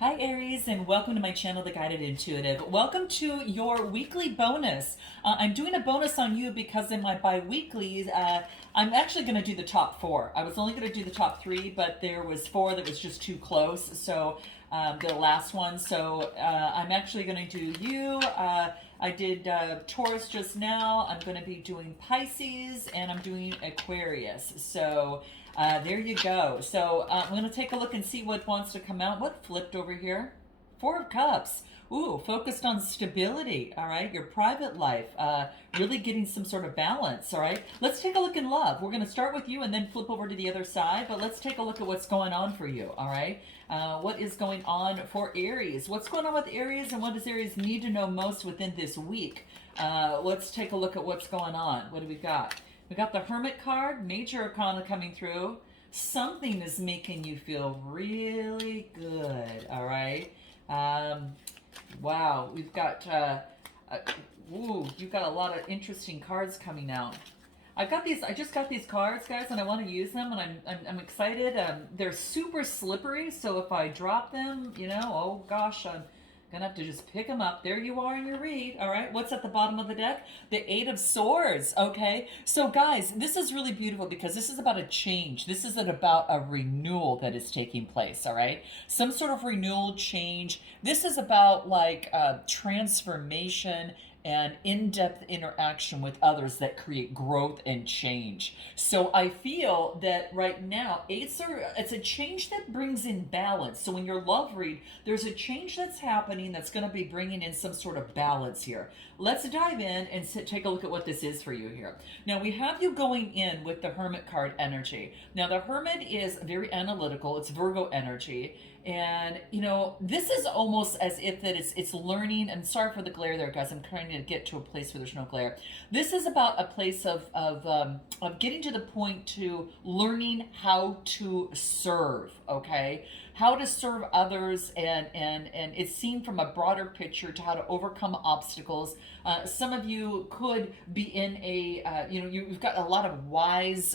Hi Aries, and welcome to my channel, The Guided Intuitive. Welcome to your weekly bonus. I'm doing a bonus on you because in my bi-weeklies, I'm actually going to do the top four. I was only going to do the top three, but there was four that was just too close. So the last one. So I'm actually going to do you. I did Taurus just now. I'm going to be doing Pisces, and I'm doing Aquarius. So there you go. So I'm going to take a look and see what wants to come out. What flipped over here? Four of Cups. Ooh, focused on stability. All right, your private life. Really getting some sort of balance. All right, let's take a look in love. We're going to start with you and then flip over to the other side. But let's take a look at what's going on for you. All right, what is going on for Aries? What's going on with Aries, and what does Aries need to know most within this week? Let's take a look at what's going on. What do we got? We got the Hermit card, Major Arcana coming through. Something is making you feel really good, all right? Wow, we've got, you've got a lot of interesting cards coming out. I just got these cards, guys, and I want to use them, and I'm excited. They're super slippery, so if I drop them, oh gosh, I'm gonna have to just pick them up. There you are in your read. All right, what's at the bottom of the deck? The Eight of Swords. Okay, so guys, this is really beautiful because this is about a change. This isn't about a renewal that is taking place. All right, some sort of renewal change. This is about like transformation and in-depth interaction with others that create growth and change. So I feel that right now it's a change that brings in balance. So in your love read, there's a change that's happening that's going to be bringing in some sort of balance here. Let's dive in and take a look at what this is for you here. Now we have you going in with the Hermit card energy. Now the Hermit is very analytical. It's Virgo energy. And this is almost as if that it's learning. And sorry for the glare there, guys. I'm trying to get to a place where there's no glare. This is about a place of getting to the point to learning how to serve. Okay, how to serve others, and it's seen from a broader picture to how to overcome obstacles. Some of you could be in a you've got a lot of wise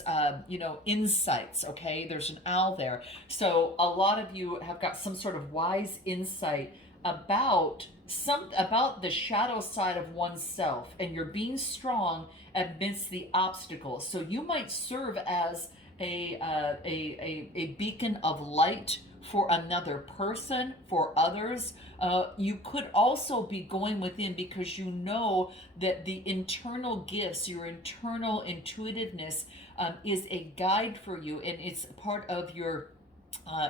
insights. Okay, there's an owl there, so a lot of you have got some sort of wise insight about the shadow side of oneself, and you're being strong amidst the obstacles. So you might serve as a beacon of light for another person, for others. You could also be going within because you know that the internal gifts, your internal intuitiveness, is a guide for you, and it's part of your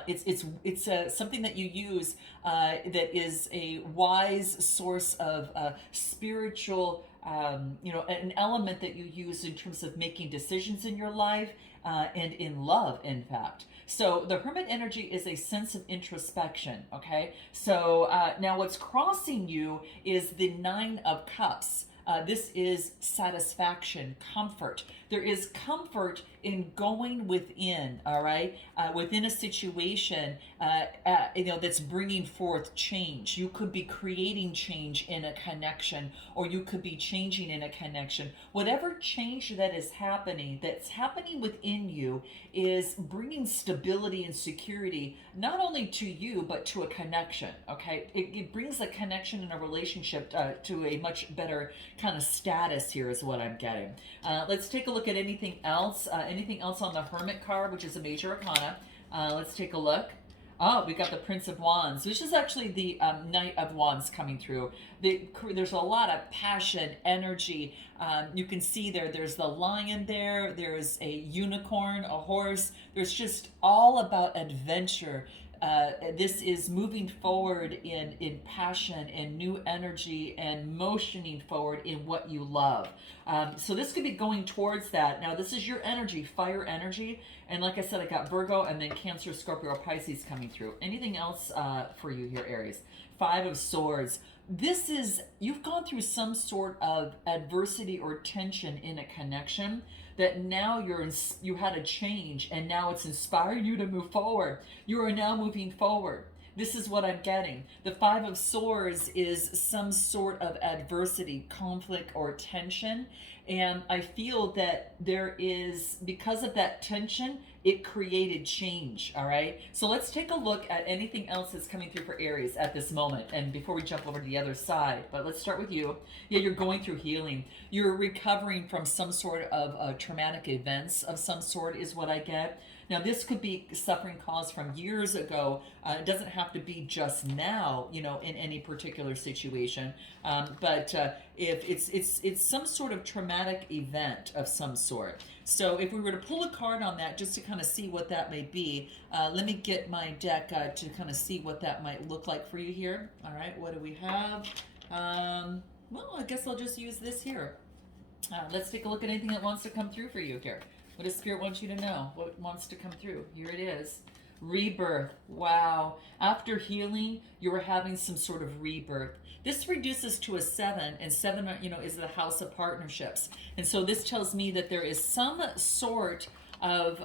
it's something that you use that is a wise source of spiritual, an element that you use in terms of making decisions in your life and in love, in fact. So the Hermit energy is a sense of introspection, okay? So now what's crossing you is the Nine of Cups. This is satisfaction, comfort. There is comfort in going within, all right, within a situation, that's bringing forth change. You could be creating change in a connection, or you could be changing in a connection. Whatever change that is happening, that's happening within you, is bringing stability and security, not only to you, but to a connection, okay? It brings a connection in a relationship to a much better kind of status here is what I'm getting. Let's take a look at anything else. Anything else on the Hermit card, which is a major arcana. Let's take a look. Oh, we got the Prince of Wands, which is actually the Knight of Wands coming through. There's a lot of passion, energy. You can see there's the lion there. There's a unicorn, a horse. There's just all about adventure. This is moving forward in passion and new energy and motioning forward in what you love. So this could be going towards that. Now, this is your energy, fire energy. And like I said, I got Virgo and then Cancer, Scorpio, Pisces coming through. Anything else for you here, Aries? Five of Swords. This is, you've gone through some sort of adversity or tension in a connection that now you had a change, and now it's inspired you to move forward. You are now moving forward. This is what I'm getting. The Five of Swords is some sort of adversity, conflict, or tension. And I feel that there is, because of that tension, it created change. All right. So let's take a look at anything else that's coming through for Aries at this moment. And before we jump over to the other side, but let's start with you. Yeah, you're going through healing. You're recovering from some sort of traumatic events of some sort, is what I get. Now, this could be suffering caused from years ago. It doesn't have to be just now, you know, in any particular situation. But if it's some sort of traumatic event of some sort. So if we were to pull a card on that, just to kind of see what that may be, let me get my deck to kind of see what that might look like for you here. All right, what do we have? Well, I guess I'll just use this here. Let's take a look at anything that wants to come through for you here. What does Spirit want you to know? What wants to come through? Here it is. Rebirth. Wow. After healing, you were having some sort of rebirth. This reduces to a 7, and 7, you know, is the house of partnerships. And so this tells me that there is some sort of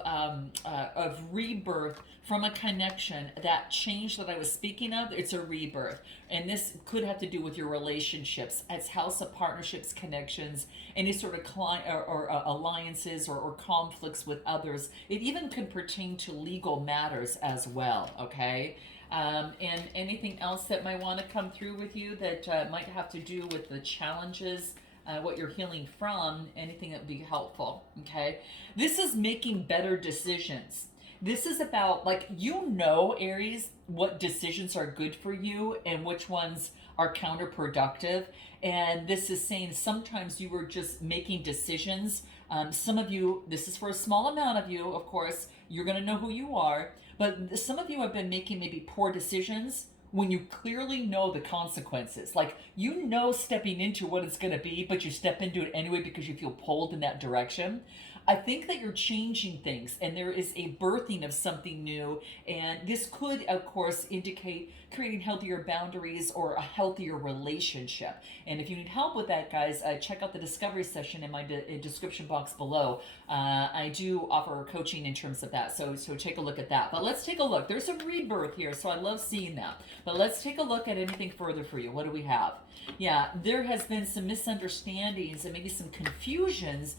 rebirth from a connection. That change that I was speaking of, it's a rebirth. And this could have to do with your relationships. It's house of partnerships, connections, any sort of client or alliances or conflicts with others. It even could pertain to legal matters as well, okay? And anything else that might want to come through with you that might have to do with the challenges, what you're healing from, anything that would be helpful, okay? This is making better decisions. This is about, like, you know, Aries, what decisions are good for you and which ones are counterproductive. And this is saying sometimes you were just making decisions. Some of you, this is for a small amount of you, of course, you're going to know who you are. But some of you have been making maybe poor decisions when you clearly know the consequences. Like, you know stepping into what it's going to be, but you step into it anyway because you feel pulled in that direction. I think that you're changing things and there is a birthing of something new. And this could, of course, indicate creating healthier boundaries or a healthier relationship. And if you need help with that, guys, check out the discovery session in my description box below. I do offer coaching in terms of that. So take a look at that. But let's take a look. There's a rebirth here, so I love seeing that. But let's take a look at anything further for you. What do we have? Yeah, there has been some misunderstandings and maybe some confusions.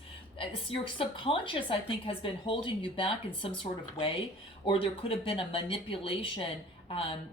Your subconscious, I think, has been holding you back in some sort of way, or there could have been a manipulation,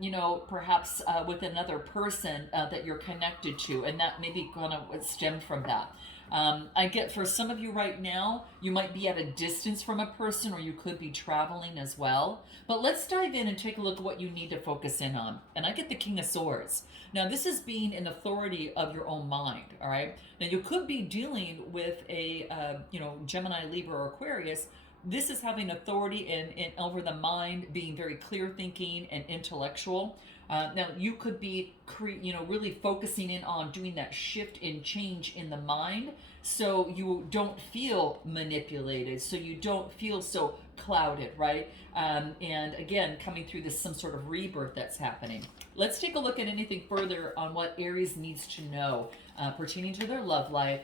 you know, perhaps with another person that you're connected to, and that maybe kind of stemmed from that. I get for some of you right now, you might be at a distance from a person, or you could be traveling as well. But let's dive in and take a look at what you need to focus in on. And I get the King of Swords. Now, this is being an authority of your own mind, all right? Now, you could be dealing with a, you know, Gemini, Libra, or Aquarius. This is having authority in over the mind, being very clear thinking and intellectual. Now, you could be, you know, really focusing in on doing that shift in change in the mind, so you don't feel manipulated, so you don't feel so clouded, right? And again, coming through this some sort of rebirth that's happening. Let's take a look at anything further on what Aries needs to know pertaining to their love life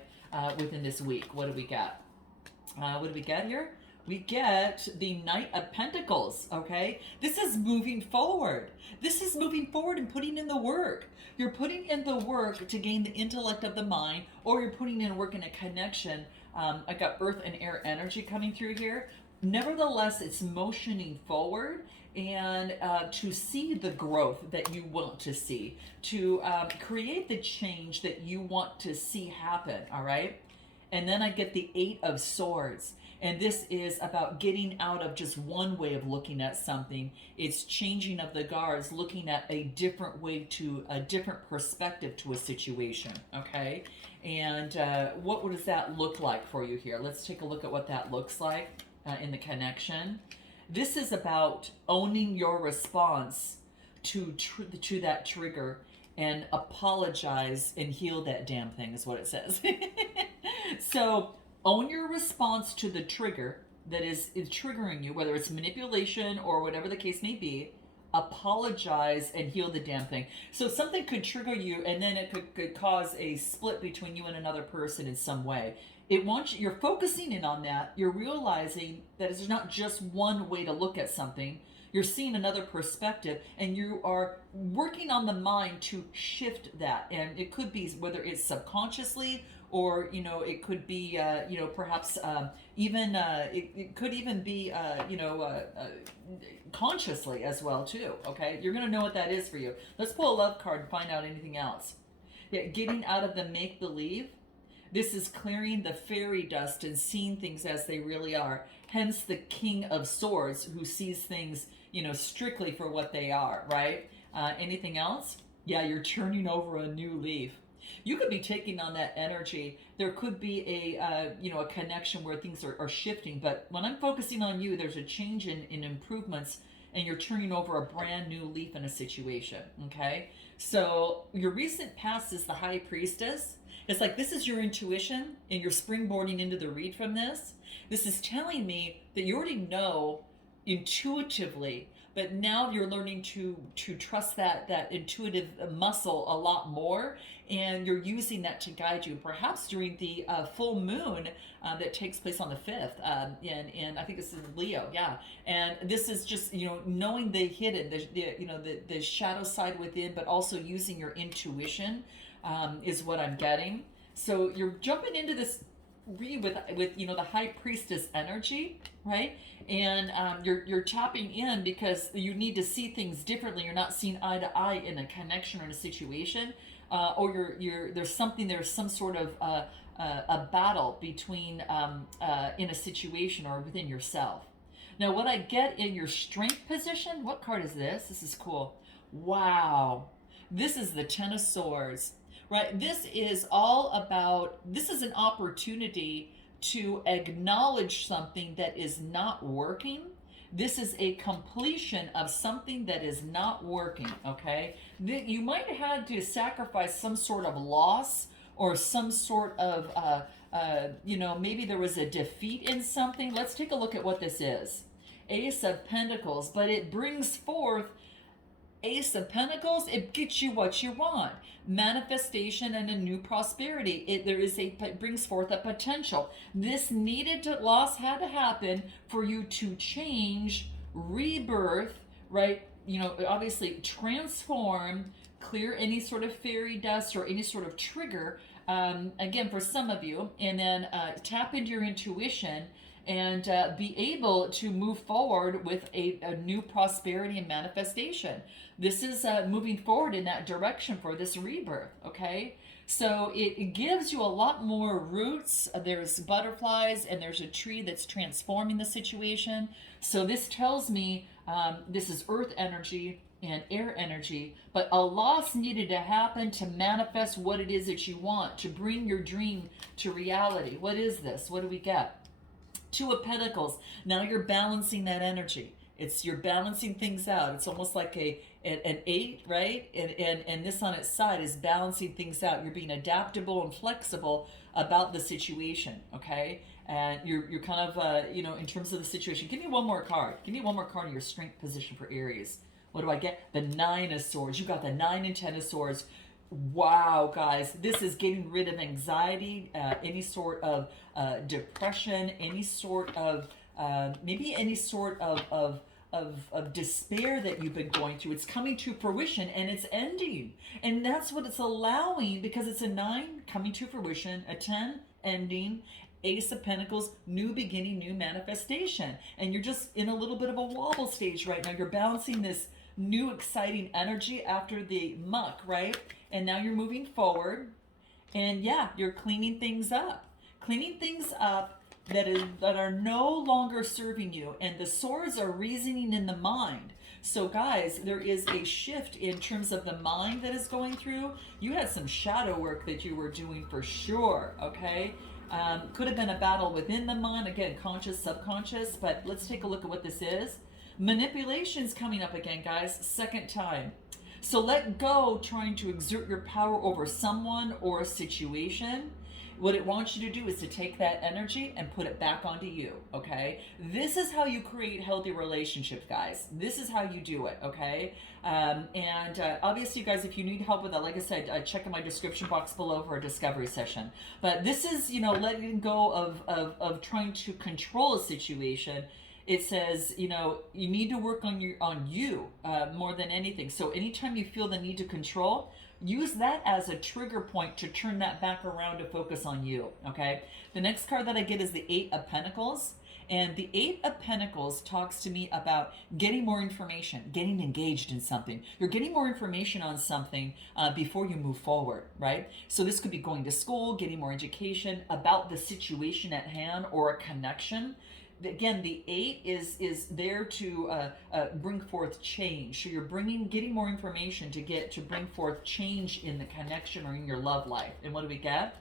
within this week. What do we got? What do we got here? We get the Knight of Pentacles, okay? This is moving forward. This is moving forward and putting in the work. You're putting in the work to gain the intellect of the mind, or you're putting in work in a connection. I got earth and air energy coming through here. Nevertheless, it's motioning forward and to see the growth that you want to see, to create the change that you want to see happen, all right? And then I get the Eight of Swords. And this is about getting out of just one way of looking at something. It's changing of the guards, looking at a different way, to a different perspective to a situation, okay? And what does that look like for you here? Let's take a look at what that looks like in the connection. This is about owning your response to that trigger and apologize and heal that damn thing is what it says. So own your response to the trigger that is triggering you, whether it's manipulation or whatever the case may be. Apologize and heal the damn thing. So something could trigger you, and then it could cause a split between you and another person in some way. You're focusing in on that. You're realizing that it's not just one way to look at something. You're seeing another perspective, and you are working on the mind to shift that. And it could be whether it's subconsciously, or it could be perhaps even it could even be consciously as well too. Okay, you're gonna know what that is for you. Let's pull a love card and find out anything else. Yeah, getting out of the make believe. This is clearing the fairy dust and seeing things as they really are. Hence the King of Swords, who sees things, strictly for what they are, right? Anything else? Yeah, you're turning over a new leaf. You could be taking on that energy. There could be a connection where things are shifting. But when I'm focusing on you, there's a change in improvements, and you're turning over a brand new leaf in a situation. Okay, so your recent past is the High Priestess. It's like this is your intuition, and you're springboarding into the read from this. This is telling me that you already know intuitively, but now you're learning to trust that intuitive muscle a lot more, and you're using that to guide you. Perhaps during the full moon that takes place on the 5th, and I think this is Leo, yeah. And this is just knowing the hidden, the shadow side within, but also using your intuition is what I'm getting. So you're jumping into this read with the High Priestess energy, right? And you're tapping in because you need to see things differently. You're not seeing eye to eye in a connection or in a situation, or there's some sort of a battle between in a situation or within yourself. Now, what I get in your strength position, what card is this? This is cool. Wow, this is the Ten of Swords. Right, this is all about, this is an opportunity to acknowledge something that is not working. This is a completion of something that is not working, okay? You might have had to sacrifice some sort of loss, or some sort of, maybe there was a defeat in something. Let's take a look at what this is. Ace of Pentacles, but it brings forth Ace of Pentacles, it gets you what you want. Manifestation and a new prosperity. It brings forth a potential. This loss had to happen for you to change, rebirth, right? Obviously transform, clear any sort of fairy dust or any sort of trigger, again, for some of you, and then tap into your intuition and be able to move forward with a new prosperity and manifestation. This is moving forward in that direction for this rebirth, okay? So it gives you a lot more roots. There's butterflies, and there's a tree that's transforming the situation. So this tells me this is earth energy and air energy, but a loss needed to happen to manifest what it is that you want, to bring your dream to reality. What is this? What do we get? Two of Pentacles. Now you're balancing that energy. You're balancing things out. It's almost like an 8, right? And this on its side is balancing things out. You're being adaptable and flexible about the situation, okay? And you're kind of in terms of the situation. Give me one more card. Give me one more card in your strength position for Aries. What do I get? The 9 of Swords. You got the 9 and 10 of Swords. Wow, guys, this is getting rid of anxiety, any sort of depression, any sort of maybe any sort of despair that you've been going through. It's coming to fruition, and it's ending, and that's what it's allowing, because it's a 9 coming to fruition, a 10 ending, Ace of Pentacles, new beginning, new manifestation. And you're just in a little bit of a wobble stage right now. You're balancing this new exciting energy after the muck, right? And now you're moving forward, and yeah, you're cleaning things up that are no longer serving you. And the swords are reasoning in the mind. So guys, there is a shift in terms of the mind that is going through. You had some shadow work that you were doing for sure, okay? Could have been a battle within the mind, again, conscious, subconscious, but let's take a look at what this is. Manipulation's coming up again, guys, second time. So let go trying to exert your power over someone or a situation. What it wants you to do is to take that energy and put it back onto you, okay? This is how you create healthy relationships, guys. This is how you do it, okay? Obviously, you guys, if you need help with that, like I said, check in my description box below for a discovery session. But this is, letting go of trying to control a situation it says, you know, you need to work on you more than anything. So anytime you feel the need to control, use that as a trigger point to turn that back around to focus on you. Okay. The next card that I get is the Eight of Pentacles. And the Eight of Pentacles talks to me about getting more information, getting engaged in something. You're getting more information on something before you move forward, right? So this could be going to school, getting more education about the situation at hand or a connection. Again, the Eight is there to bring forth change. So you're getting more information to bring forth change in the connection or in your love life. And what do we get?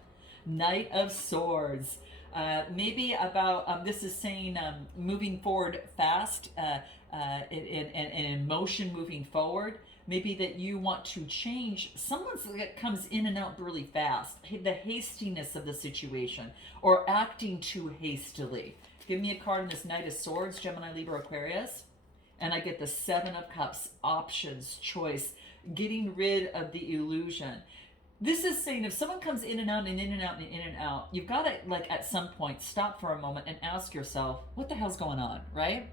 Knight of Swords. Maybe about this is saying moving forward fast in motion, moving forward. Maybe that you want to change someone that comes in and out really fast, the hastiness of the situation or acting too hastily. Give me a card in this Knight of Swords, Gemini, Libra, Aquarius, and I get the Seven of Cups, options, choice, getting rid of the illusion. This is saying if someone comes in and out and in and out and in and out, you've got to, like, at some point stop for a moment and ask yourself, what the hell's going on, right?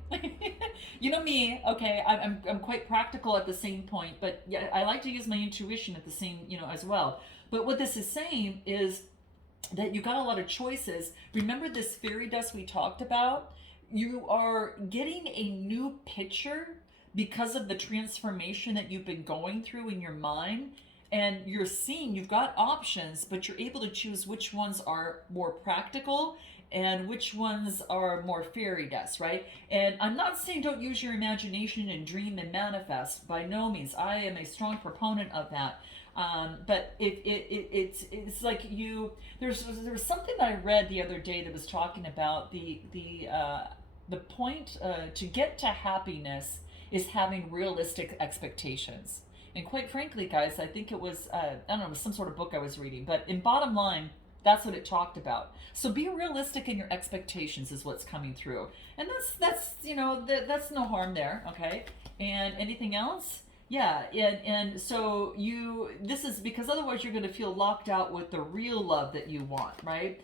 You know me, okay, I'm quite practical at the same point, but yeah, I like to use my intuition at the same, as well. But what this is saying is that you got a lot of choices. Remember this fairy dust we talked about? You are getting a new picture because of the transformation that you've been going through in your mind. And you're seeing you've got options, but you're able to choose which ones are more practical and which ones are more fairy dust, right? And I'm not saying don't use your imagination and dream and manifest. By no means. I am a strong proponent of that. But it's like there's something that I read the other day that was talking about the point to get to happiness is having realistic expectations. And quite frankly, guys, I think it was, I don't know, it was some sort of book I was reading. But in bottom line, that's what it talked about. So be realistic in your expectations is what's coming through. And that's no harm there, okay? And anything else? Yeah, and so this is because otherwise you're going to feel locked out with the real love that you want, right?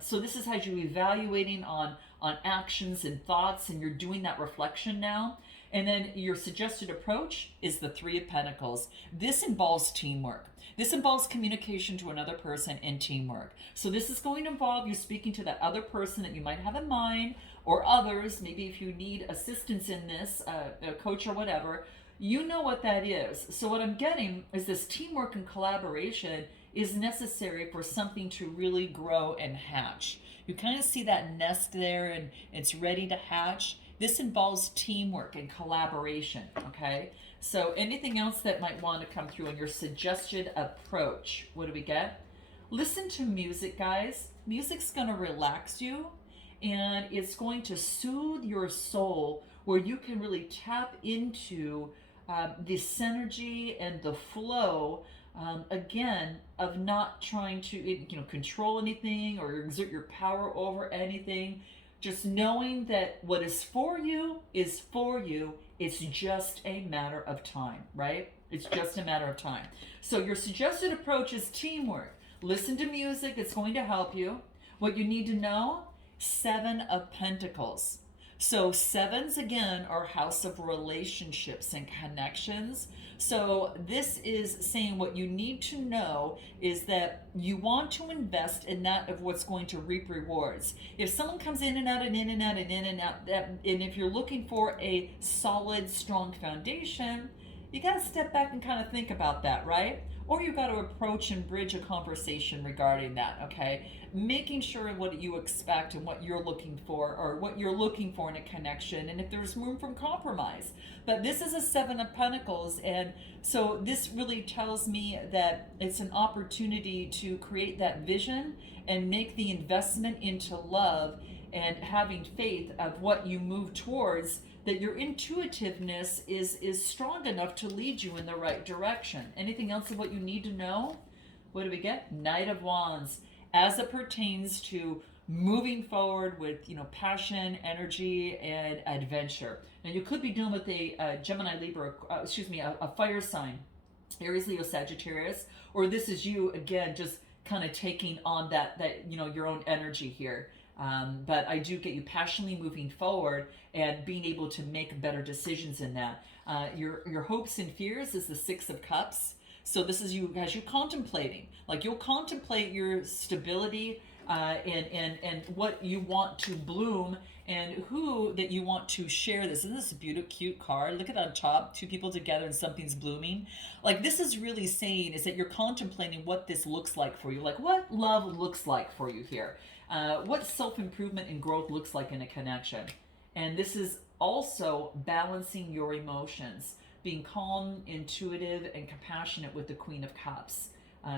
So this is has you evaluating on actions and thoughts, and you're doing that reflection now. And then your suggested approach is the Three of Pentacles. This involves teamwork. This involves communication to another person and teamwork. So this is going to involve you speaking to that other person that you might have in mind, or others. Maybe if you need assistance in this, a coach or whatever, you know what that is. So what I'm getting is this teamwork and collaboration is necessary for something to really grow and hatch. You kind of see that nest there and it's ready to hatch. This involves teamwork and collaboration, okay? So anything else that might want to come through in your suggested approach, what do we get? Listen to music, guys. Music's going to relax you, and it's going to soothe your soul where you can really tap into the synergy and the flow, again, of not trying to control anything or exert your power over anything. Just knowing that what is for you is for you. It's just a matter of time, right? It's just a matter of time. So your suggested approach is teamwork. Listen to music. It's going to help you. What you need to know, Seven of Pentacles. So sevens, again, are house of relationships and connections. So this is saying what you need to know is that you want to invest in that of what's going to reap rewards. If someone comes in and out and in and out and in and out, and if you're looking for a solid, strong foundation, you got to step back and kind of think about that, right? Or you've got to approach and bridge a conversation regarding that, okay? Making sure what you expect and what you're looking for, or what you're looking for in a connection, and if there's room for compromise. But this is a Seven of Pentacles, and so this really tells me that it's an opportunity to create that vision and make the investment into love and having faith of what you move towards, that your intuitiveness is strong enough to lead you in the right direction. Anything else of what you need to know? What do we get? Knight of Wands. As it pertains to moving forward with passion, energy, and adventure. Now you could be dealing with a Gemini, Libra, a fire sign, Aries, Leo, Sagittarius, or this is you again just kind of taking on that your own energy here. But I do get you passionately moving forward and being able to make better decisions in that. Your hopes and fears is the Six of Cups. So this is you as you contemplating, like you'll contemplate your stability and what you want to bloom and who that you want to share this. Isn't this a beautiful, cute card? Look at on top, two people together and something's blooming. Like this is really saying is that you're contemplating what this looks like for you, like what love looks like for you here, what self-improvement and growth looks like in a connection. And this is also balancing your emotions, being calm, intuitive, and compassionate with the Queen of Cups.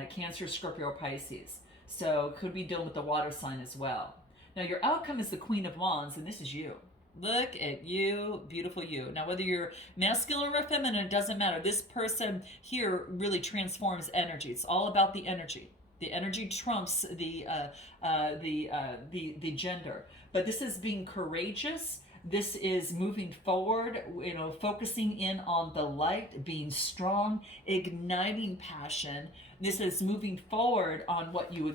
Cancer, Scorpio, Pisces. So could be dealing with the water sign as well. Now your outcome is the Queen of Wands, and this is you. Look at you, beautiful you. Now whether you're masculine or feminine, it doesn't matter. This person here really transforms energy. It's all about the energy. The energy trumps the gender. But this is being courageous. This is moving forward, focusing in on the light, being strong, igniting passion. This is moving forward on what you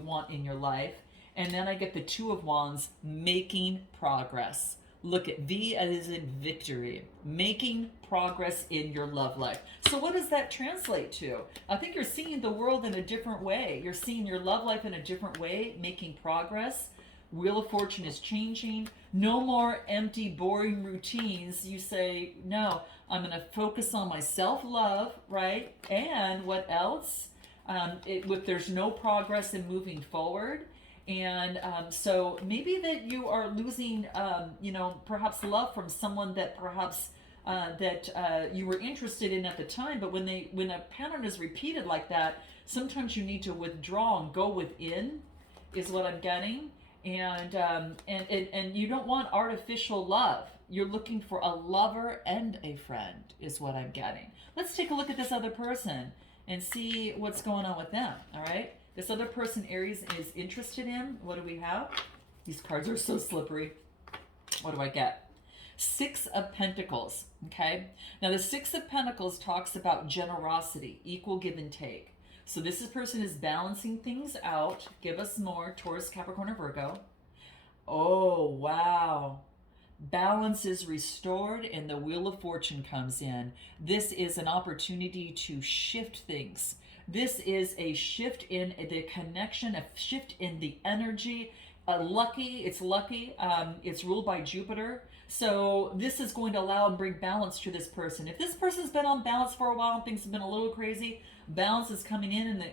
want in your life. And then I get the Two of Wands, making progress. Look at V as in victory, making progress in your love life. So what does that translate to? I think you're seeing the world in a different way. You're seeing your love life in a different way, making progress. Wheel of Fortune is changing. No more empty, boring routines. You say, no, I'm going to focus on my self-love, right? And what else? If there's no progress in moving forward. And so maybe that you are losing, perhaps love from someone that perhaps that you were interested in at the time. But when a pattern is repeated like that, sometimes you need to withdraw and go within, is what I'm getting. And you don't want artificial love. You're looking for a lover and a friend, is what I'm getting. Let's take a look at this other person and see what's going on with them. All right. This other person Aries is interested in. What do we have? These cards are so slippery. What do I get? Six of Pentacles. Okay. Now the Six of Pentacles talks about generosity, equal give and take. So this person is balancing things out. Give us more. Taurus, Capricorn, or Virgo. Oh, wow. Balance is restored and the Wheel of Fortune comes in. This is an opportunity to shift things. This is a shift in the connection, a shift in the energy. It's lucky. It's ruled by Jupiter. So this is going to allow and bring balance to this person. If this person's been on balance for a while and things have been a little crazy, balance is coming in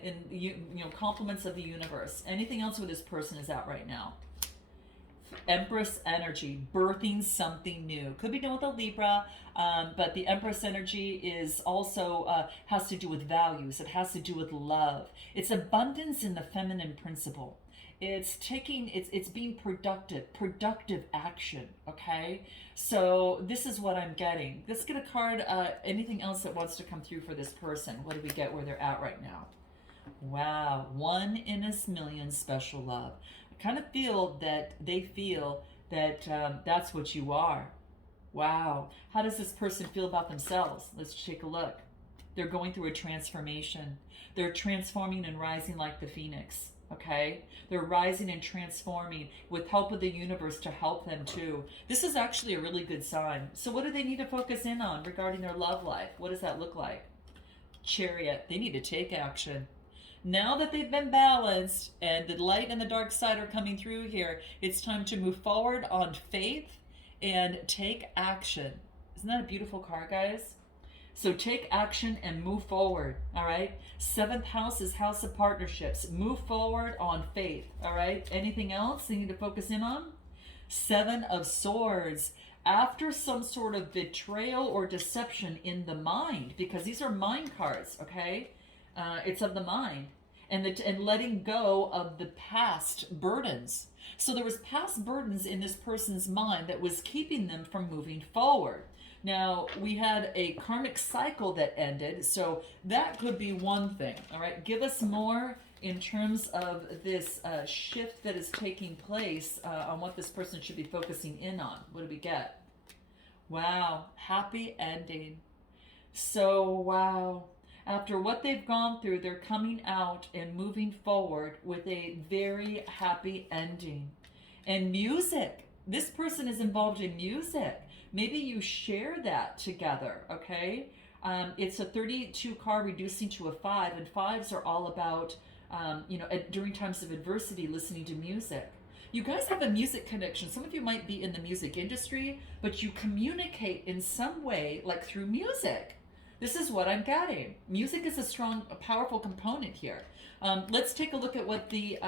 compliments of the universe. Anything else where this person is at right now? Empress energy, birthing something new. Could be done with a Libra, but the Empress energy is also has to do with values. It has to do with love. It's abundance in the feminine principle. It's being productive action. Okay, so this is what I'm getting. Let's get a card. Anything else that wants to come through for this person? What do we get where they're at right now? Wow, 1 in a million special love. I kind of feel that they feel that that's what you are. Wow. How does this person feel about themselves? Let's take a look. They're going through a transformation. They're transforming and rising like the phoenix. Okay? They're rising and transforming with help of the universe to help them too. This is actually a really good sign. So what do they need to focus in on regarding their love life? What does that look like? Chariot. They need to take action. Now that they've been balanced and the light and the dark side are coming through here, it's time to move forward on faith and take action. Isn't that a beautiful card, guys? So take action and move forward, all right? 7th house is House of Partnerships. Move forward on faith, all right? Anything else you need to focus in on? 7 of Swords. After some sort of betrayal or deception in the mind, because these are mind cards, okay? It's of the mind. And letting go of the past burdens. So there was past burdens in this person's mind that was keeping them from moving forward. Now, we had a karmic cycle that ended, so that could be one thing. All right, give us more in terms of this shift that is taking place on what this person should be focusing in on. What do we get? Wow, happy ending. So, wow. After what they've gone through, they're coming out and moving forward with a very happy ending. And music. This person is involved in music. Maybe you share that together, okay? It's a 32 card reducing to a 5, and 5s are all about, during times of adversity, listening to music. You guys have a music connection. Some of you might be in the music industry, but you communicate in some way, like through music. This is what I'm getting. Music is a powerful component here. Let's take a look at what the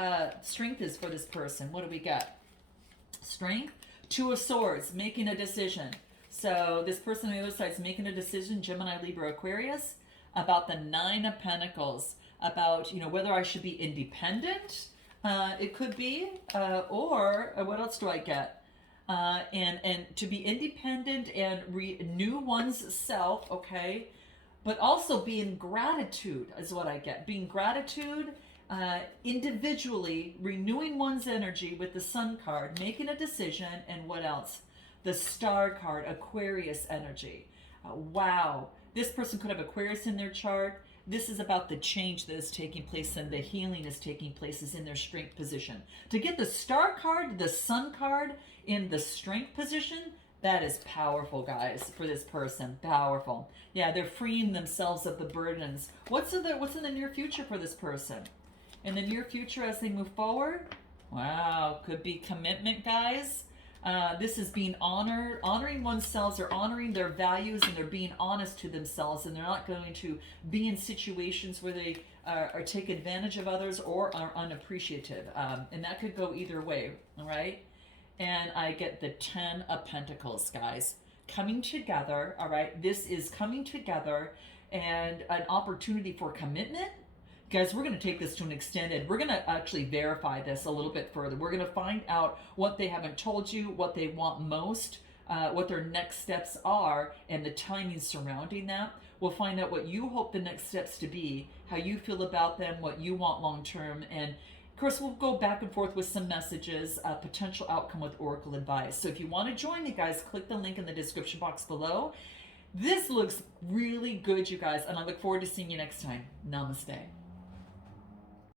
strength is for this person. What do we got? Strength, 2 of Swords, making a decision. So this person on the other side is making a decision, Gemini, Libra, Aquarius, about the 9 of Pentacles, about, whether I should be independent, it could be, or what else do I get? And to be independent and renew one's self, okay? But also be in gratitude is what I get. Being gratitude, individually, renewing one's energy with the Sun card, making a decision, and what else? The Star card, Aquarius energy. Wow. This person could have Aquarius in their chart. This is about the change that is taking place and the healing is taking place is in their strength position. To get the Star card, the Sun card in the strength position, that is powerful, guys, for this person. Powerful. Yeah, they're freeing themselves of the burdens. What's in the near future for this person? In the near future as they move forward? Wow, could be commitment, guys. This is being honoring oneself, or honoring their values, and they're being honest to themselves, and they're not going to be in situations where they or take advantage of others or are unappreciative. And that could go either way, all right? And I get the 10 of Pentacles, guys. Coming together, all right? This is coming together and an opportunity for commitment. Guys, we're going to take this to an extended. We're going to actually verify this a little bit further. We're going to find out what they haven't told you, what they want most, what their next steps are, and the timing surrounding that. We'll find out what you hope the next steps to be, how you feel about them, what you want long term, and of course, we'll go back and forth with some messages, potential outcome with Oracle advice. So if you want to join me, guys, click the link in the description box below. This looks really good, you guys, and I look forward to seeing you next time. Namaste.